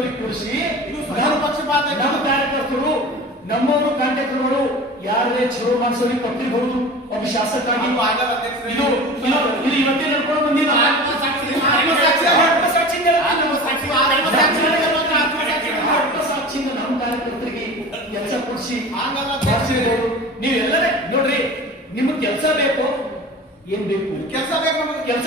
ಸಮಿತಿಯವ್ರಿಗೆ ಕೂರಿಸಿ ನಮ್ಮ ಕಾರ್ಯಕರ್ತರು ನಮ್ಮವರು ಕಾಂಟ್ಯಾಕ್ಟರ್ಗಳು ಯಾರೇ ಚಲೋ ಮನಸ್ಸವ್ರಿಗೆ ಕೊಟ್ಟಿರಬಹುದು ಒಬ್ಬ ಶಾಸಕಾಗಿ ಇದು ಇವತ್ತೇ ನಡ್ಕೊಂಡು ಬಂದಿಲ್ಲ ಸಾಕ್ಷಿಯಿಂದ ನಮ್ಮ ಕಾರ್ಯಕರ್ತರಿಗೆ ಕೆಲಸ ಕೊಡಿಸಿ ನೀವೆಲ್ಲರೇ ನೋಡ್ರಿ ನಿಮ್ಗೆ ಕೆಲಸ ಬೇಕು ಏನ್ ಬೇಕು ಕೆಲಸ ಬೇಕು ಕೆಲಸ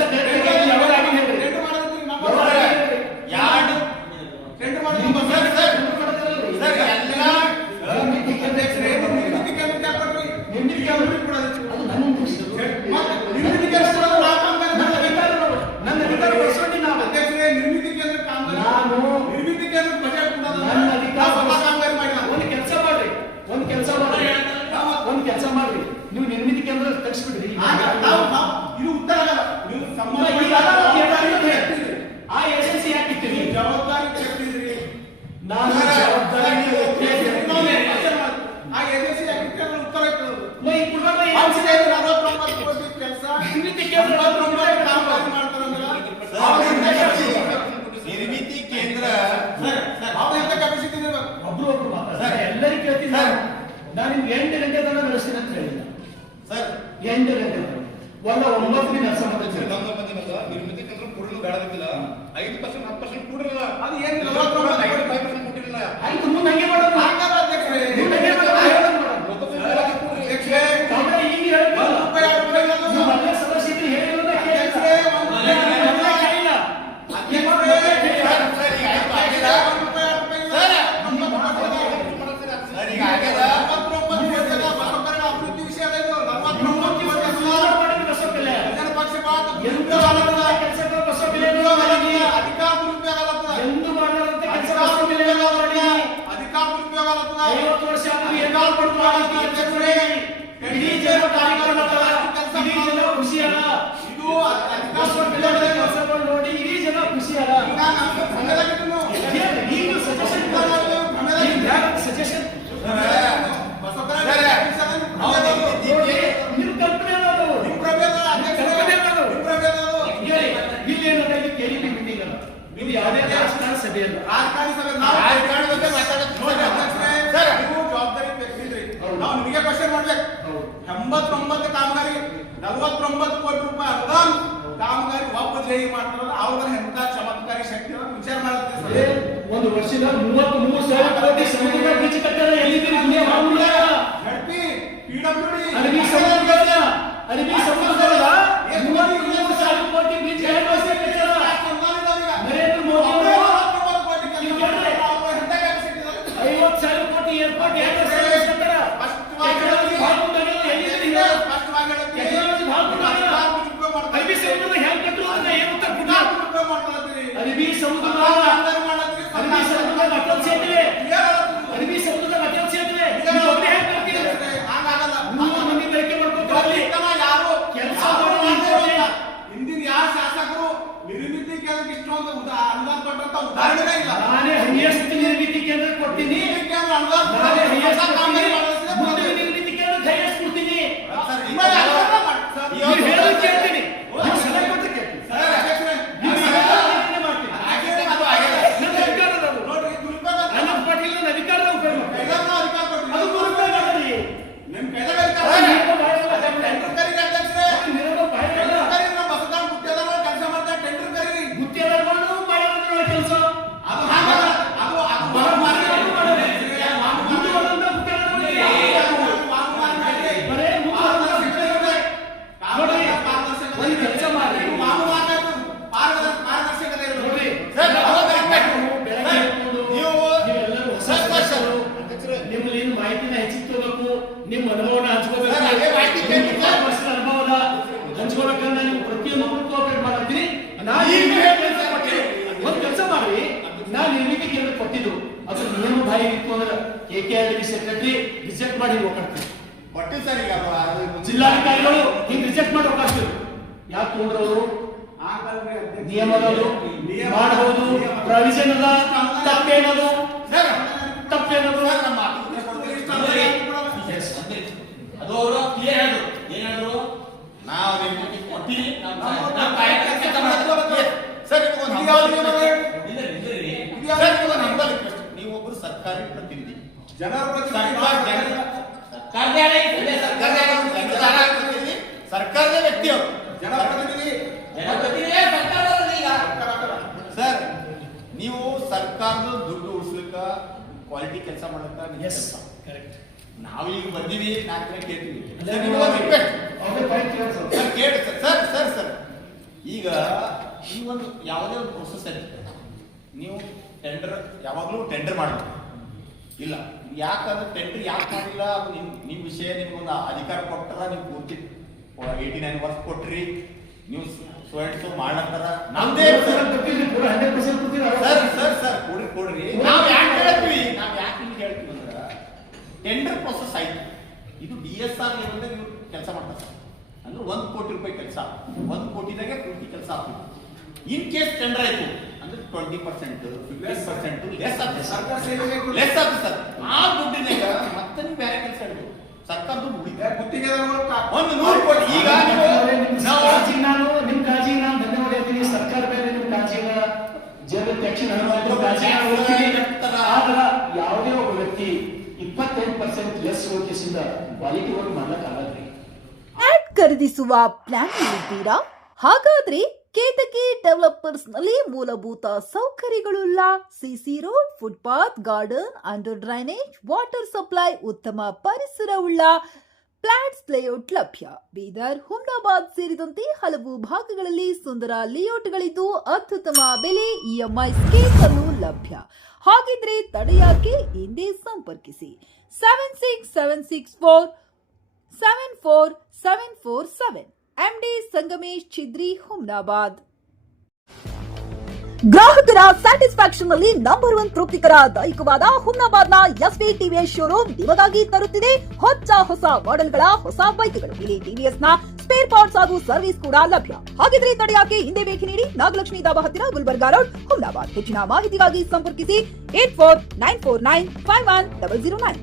ಕೆಲಸ ಮಾಡ್ರಿ ನೀವು ನಿರ್ಮಿತಿ ಕೇಂದ್ರ ತರಿಸ್ಬಿಡ್ರಿ ಇದು ಉತ್ತರ ಆ ಎಸ್ಎಸ್ಸಿ ಯಾಕಿರ್ತೀರಿ ಜವಾಬ್ದಾರಿ ತೆಗೆದಿದ್ರಿ ನಾನು ಜವಾಬ್ದಾರಿ ಆ ಎಸ್ಎಸ್ಸಿ ಯಾಕಿರ್ತೀರಿ ಉತ್ತರ ಕೆಲಸ ನಿರ್ಮಿತಿ ಕೇಂದ್ರ ನಿರ್ಮಿತಿ ಕೇಂದ್ರ ಒಬ್ರು ಮಾತಾಡ್ತಾರೆ ಎಲ್ಲರಿಗೂ ಕೇಳ್ತೀನಿ ನಾನು ನಿಮ್ಗೆ 8 ಗಂಟೆ ತನಕ ನಡೆಸ್ತೀನಿ ಅಂತ ಹೇಳಿಲ್ಲ ಸರ್ 8 ಗಂಟೆ ಒಂದು 9 ಕೆಲಸ ಮಾಡ್ತೀನಿ ನಿರ್ಮಿತಿ ಕೇಂದ್ರ ಪೂರ್ಣ ಬೇಡದಿಲ್ಲ 5% 10% ಕೂಡಿರಲ್ಲ ಅದು ಏನು 45% ಕೊಟ್ಟಿರಲ್ಲ ಆಯ್ತು ಮುಂದೆ ಹಂಗೆ ಮಾಡೋದು ಅಧ್ಯಕ್ಷರೇ ನೋಡಿ ಇಡೀ ಜನ ಖುಷಿ ಅಲ್ಲ ಸಜೆಷನ್ ನಿಮ್ ಕಲ್ಪನೆ ಕೆಡಿಪಿ ಮೀಟಿಂಗ್ ಅಲ್ಲ ಇದು ಯಾವುದೇ ರಾಜಕಾರಣ ಸಭೆ ಅಲ್ಲ ನಾವು ನಿಮಗೆ ಕ್ವಶನ್ ಮಾಡ್ಬೇಕು 89 ಕಾಮಗಾರಿ 49 ಕೋಟಿ ರೂಪಾಯಿ ಅನುದಾನ ಕಾಮಗಾರಿ ವಾಪಸ್ ಮಾಡ್ತಾರಲ್ಲ ಅವ್ರ ಎಂತ ಚಮತ್ಕಾರಿ ಶಕ್ತಿ ವಿಚಾರ ಮಾಡುತ್ತೆ ಒಂದು ವರ್ಷದ 33,000 ಕೋಟಿ ಸಮುದ್ರ ಬೀಚ್ ಕಟ್ಟಡ ಎಲ್ಲಿದ್ದೀರಿ ದುನಿಯಾ ಮಾಮೂಲ ಹೆಡ್ಪಿ ಪಿಡಬ್ಲ್ಯೂಡಿ ಅರಬ್ಬಿ ಸಮುದ್ರದ 33,000 ಕೋಟಿ ಬೀಚ್ ಕಟ್ಟಡ ನರೇಂದ್ರ ಮೋದಿ ಅವರು 50,000 ಕೋಟಿ ಏರ್ಪೋರ್ಟ್ ಅರಬ್ಬಿ ಸಮುದ್ರದ ಅಟಲ್ ಸೇತುವೆ ಅರಬ್ಬಿ ಸಮುದ್ರದ ಅಟಲ್ ಸೇತುವೆ ಮಂದಿ ಬಳಕೆ ಮಾಡ್ಕೊತಾರೆ ಕೆಲಸ ಹಿಂದಿನ ಯಾವ ಶಾಸಕರು ನಿರ್ಮಿತಿ ಕೇಂದ್ರಕ್ಕೆ ಇಷ್ಟೊಂದು ಅನುದಾನ ಕೊಟ್ಟಂತ ಉದಾಹರಣೆ ಇಲ್ಲ ನಾನೇ ಹೈಯೆಸ್ಟ್ ನಿರ್ಮಿತಿ ಕೇಂದ್ರ ಕೊಡ್ತೀನಿ ನಿರ್ಮಿತಿ ಕೇಂದ್ರ ಹೈಯೆಸ್ಟ್ ಕೊಡ್ತೀನಿ ಕೇಳ್ತೀನಿ ನಿಮ್ಮ ಅನುಭವನ ಹಂಚ್ಕೋಬೇಕಂದ್ರೆ ನೀವು ಪ್ರತಿಯೊಂದು ಕೋಆಪರೇಟ್ ಮಾಡ್ತೀನಿ ಒಂದು ಕೆಲಸ ಮಾಡಿ ನಾನು ನಿರ್ಮಿತಿ ಕೇಂದ್ರ ಕೊಟ್ಟಿದ್ದು ಅದ್ರ ನಿಯಮ ಬಾಯಿ ಇತ್ತು ಅಂದ್ರೆ KKRDB ಸೆಕ್ರೆಟರಿ ರಿಜೆಕ್ಟ್ ಮಾಡಿ ಹೋಗ್ತಾರೆ ಜಿಲ್ಲಾಧಿಕಾರಿಗಳು ಹಿಂಗ್ ರಿಜೆಕ್ಟ್ ಮಾಡಿ ಹೋಗ್ತಾರೆ ಯಾಕೆ ತಗೊಂಡ್ರವರು ನಿಯಮಗಳು ಮಾಡಬಹುದು ಪ್ರಾವಿಷನ್ ಅದ ತಪ್ಪೇನದು ಅದು ಅವರು ಕ್ಲಿಯರ್ ಹೇಳಿದ್ರು ಏನ್ ಹೇಳಿದ್ರು ನಾವು ನಿಮಗೆ ಕೊಟ್ಟಿವಿ ನಾವು ಕಾಯಕ ಕೆಲಸ ಮಾಡ್ತೀವಿ ಸರ್ ಸರ್ಕಾರಿ ಪ್ರತಿನಿಧಿ. ಜನರ ಸರ್ಕಾರದ ವ್ಯಕ್ತಿ ಅವರು ಜನಪ್ರತಿನಿಧಿ ಸರ್. ನೀವು ಸರ್ಕಾರದ ದುಡ್ಡು ಉಳಿಸ್ಲಿಕ್ಕ ಕ್ವಾಲಿಟಿ ಕೆಲಸ ಮಾಡಲಿಕ್ಕ ನಾವೀಗ ಬಂದೀವಿ, 4 ದಿನ ಕೇಳ್ತೀವಿ. ಕೇಳಿ ಸರ್ ಈಗ ಈ ಒಂದು ಯಾವುದೇ ಒಂದು ಪ್ರೊಸೆಸ್ ಅಲ್ಲಿ ನೀವು ಟೆಂಡರ್ ಯಾವಾಗಲೂ ಟೆಂಡರ್ ಮಾಡಬೇಕು. ಇಲ್ಲ ಯಾಕಂದ್ರೆ ಟೆಂಡರ್ ಯಾಕೆ ಮಾಡಿಲ್ಲ, ಅದು ನಿಮ್ಮ ವಿಷಯ. ನಿಮ್ಗೊಂದು ಅಧಿಕಾರ ಕೊಟ್ಟರ ನೀವು ಪೂರ್ತಿ 89 ವರ್ಷ ಕೊಟ್ರಿ, ನೀವು ಸೊ ಮಾಡ್ಲತ್ತಾರ. ನಮ್ದೇ ಸರ್ ಕೊಡ್ರಿ. ನಾವ್ ಯಾಕೆ ಹೇಳ್ತೀವಿ ಅಂದ್ರೆ ಟೆಂಡರ್ ಪ್ರೊಸೆಸ್ ಆಯ್ತು. ಇದು DSR ಲೆವೆಲ್ ನೀವು ಕೆಲಸ ಮಾಡ್ತಾರೆ ಅಂದ್ರೆ 1 ಕೋಟಿ ರೂಪಾಯಿ ಕೆಲಸ, 1 ಕೋಟಿದಾಗೆ ಪೂರ್ತಿ ಕೆಲಸ ಆಗ್ತದೆ. ಇನ್ ಕೇಸ್ ಟೆಂಡರ್ ಆಯ್ತು ಅಂದ್ರೆ 20%, 50% ಲೆಸ್ ಆಗ್ತದೆ. ಸರ್ಕಾರ ಸೇವೆಗೆ ಲೆಸ್ ಆಗ್ತದೆ ಸರ್. ಆ ದುಡ್ಡಿನಾಗ ಮತ್ತೆ ನೀವು ಬೇರೆ ಕೆಲಸ ಹೇಳ್ಬೋದು. ಸರ್ಕಾರ ದುಡ್ಡು ಉಳಿದ ಗುತ್ತಿಗೆದಾರರು ಒಂದು 100 ಕೋಟಿ. ಈಗ ನಾನು ನಿಮ್ ಕಾಳಜಿ ನಾನು ಧನ್ಯವಾದ ಹೇಳ್ತೀನಿ. ಸರ್ಕಾರ ಬೇರೆ ನಿಮ್ ಕಾಳಜಿನ ಜನ ಟ್ಯಾಕ್ಸಿ ಆದ್ರ ಯಾವುದೇ ಒಬ್ಬ ವ್ಯಕ್ತಿ 25% ಲೆಸ್ ವರ್ಕಿಸಿಂದ ಕ್ವಾಲಿಟಿ ವರ್ಕ್ ಮಾಡ್ಲಕ್ ಆಗಲ್ರಿ. ಆಡ್ ಖರೀದಿಸುವ ಪ್ಲಾನ್ ಇದ್ದೀರಾ? ಹಾಗಾದ್ರೆ ಕೇತಕಿ ಡೆವಲಪರ್ಸ್ ನಲ್ಲಿ ಮೂಲಭೂತ ಸೌಕರ್ಯಗಳುಳ್ಳ CC road, footpath, garden, under drainage, water supply, ಉತ್ತಮ ಪರಿಸರವುಳ್ಳ ಫ್ಲಾಟ್ಸ್ ಲೇಔಟ್ ಲಭ್ಯ. ಬೀದರ್, ಹುಮ್ನಾಬಾದ್ ಸೇರಿದಂತೆ ಹಲವು ಭಾಗಗಳಲ್ಲಿ ಸುಂದರ ಲೇಔಟ್ಗಳಿದ್ದು ಅತ್ಯುತ್ತಮ ಬೆಲೆ, EMI ಸ್ಕೀಮ್ ಅನ್ನು ಲಭ್ಯ. ಹಾಗಿದ್ರೆ ತಡೆಯಾಕೆ? ಹಿಂದೆ ಸಂಪರ್ಕಿಸಿ 7674744747 MD ಸಂಗಮೇಶ್ ಚಿದ್ರಿ, ಹುಮ್ನಾಬಾದ್. ಗ್ರಾಹಕರ ಸ್ಯಾಟಿಸ್ಫ್ಯಾಕ್ಷನ್ ನಲ್ಲಿ ನಂಬರ್ 1 ತೃಪ್ತಿಕರ ದೈಹಿಕವಾದ ಹುಮ್ನಾಬಾದ್ನ SV TVS ಶೋರೂಮ್ ನಿಮಗಾಗಿ ತರುತ್ತಿದೆ ಹೊಸ ಮಾಡೆಲ್ಗಳ ಹೊಸ ಬೈಕ್ಗಳು. ಇಲ್ಲಿ TVS ನ ಸ್ಪೇರ್ ಪಾರ್ಟ್ಸ್ ಹಾಗೂ ಸರ್ವಿಸ್ ಕೂಡ ಲಭ್ಯ. ಹಾಗಿದ್ರೆ ತಡೆಯಾಕೆ? ಹಿಂದೆ ಭೇಟಿ ನೀಡಿ. ನಾಗಲಕ್ಷ್ಮಿ ದಾಬಾ ಹತ್ತಿರ, ಗುಲ್ಬರ್ಗಾ ರೋಡ್, ಹುಮ್ನಾಬಾದ್. ಹೆಚ್ಚಿನ ಮಾಹಿತಿಗಾಗಿ ಸಂಪರ್ಕಿಸಿ 8494951009.